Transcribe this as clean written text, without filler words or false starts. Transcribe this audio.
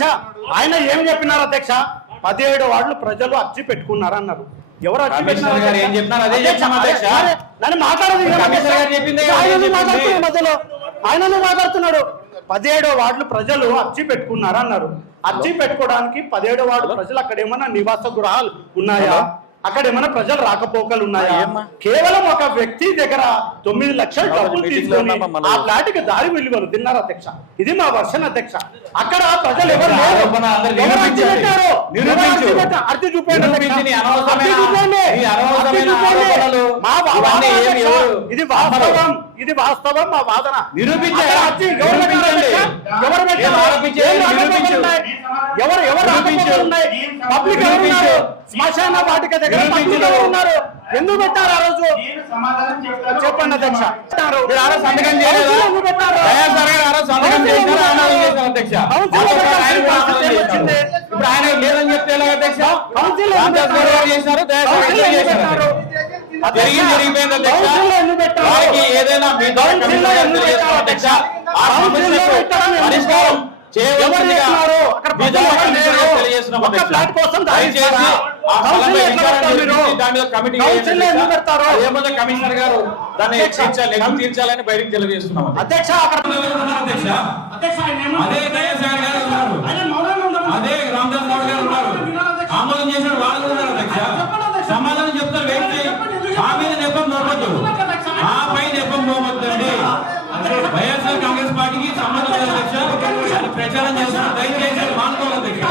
అధ్యక్ష ఆయన ఏం చెప్పినారు అధ్యక్ష 17 వార్డులు ప్రజలు అర్జీ పెట్టుకున్నారు అన్నారు. ఎవరు అర్జీ పెట్టినారు గారు ఏం చెప్పినారు అదే చెప్తాం అధ్యక్ష. నన్ను మాట్లాడదు మధ్యలో ఆయనను మాట్లాడుతున్నాడు. 17 వార్డులు ప్రజలు అర్జీ పెట్టుకున్నారు అన్నారు. అర్జీ పెట్టుకోవడానికి 17 వార్డు ప్రజలు అక్కడ ఏమన్నా నివాస గృహాలు ఉన్నాయా, అక్కడ ఏమైనా ప్రజలు రాకపోకలు ఉన్నాయా? కేవలం ఒక వ్యక్తి దగ్గర 9 లక్షల డబ్బులు తీసుకొని ఆ ఫ్లాట్ కి దారి విలువలు తిన్నారు అధ్యక్ష. ఇది మా వర్షన్ అధ్యక్ష. అక్కడ ప్రజలు ఎవరు అర్జీ చూపండి, ఇది వాస్తవం, ఇది వాస్తవం మా వాదన నిరూపించండి. ఎవరు పబ్లిక్ ఎవరున్నారు? శ్మశాన వాటిక దగ్గర ఉన్నారు. ఎందుకు పెట్టారు ఆ రోజు? చెప్పండి అధ్యక్ష. సంతకం చేయలేదు అధ్యక్ష. ఇప్పుడు ఆయన లేదని చెప్తే అధ్యక్ష జరిగిపోయింది అధ్యక్ష. ఏదైనా పరిష్కారం కమిషనర్ గారు దాన్ని తీర్చాలని బయటకు తెలియజేస్తున్నాం అధ్యక్ష. అదే రామదాస్ గౌడ్ గారు ఉన్నారు, ఆమోదం చేసిన వాళ్ళు ఉన్నారు అధ్యక్ష. సమాధానం చెప్తారు వ్యక్తి ఆ మీద నెప్పం మోపద్దు, ఆ పై నెప్పం మోపద్దు అండి. వైఎస్ఆర్ కాంగ్రెస్ పార్టీకి సంబంధం లేదు అధ్యక్ష. ప్రచారం చేస్తున్నారు, దయచేసి మానుకోవాలి అధ్యక్ష.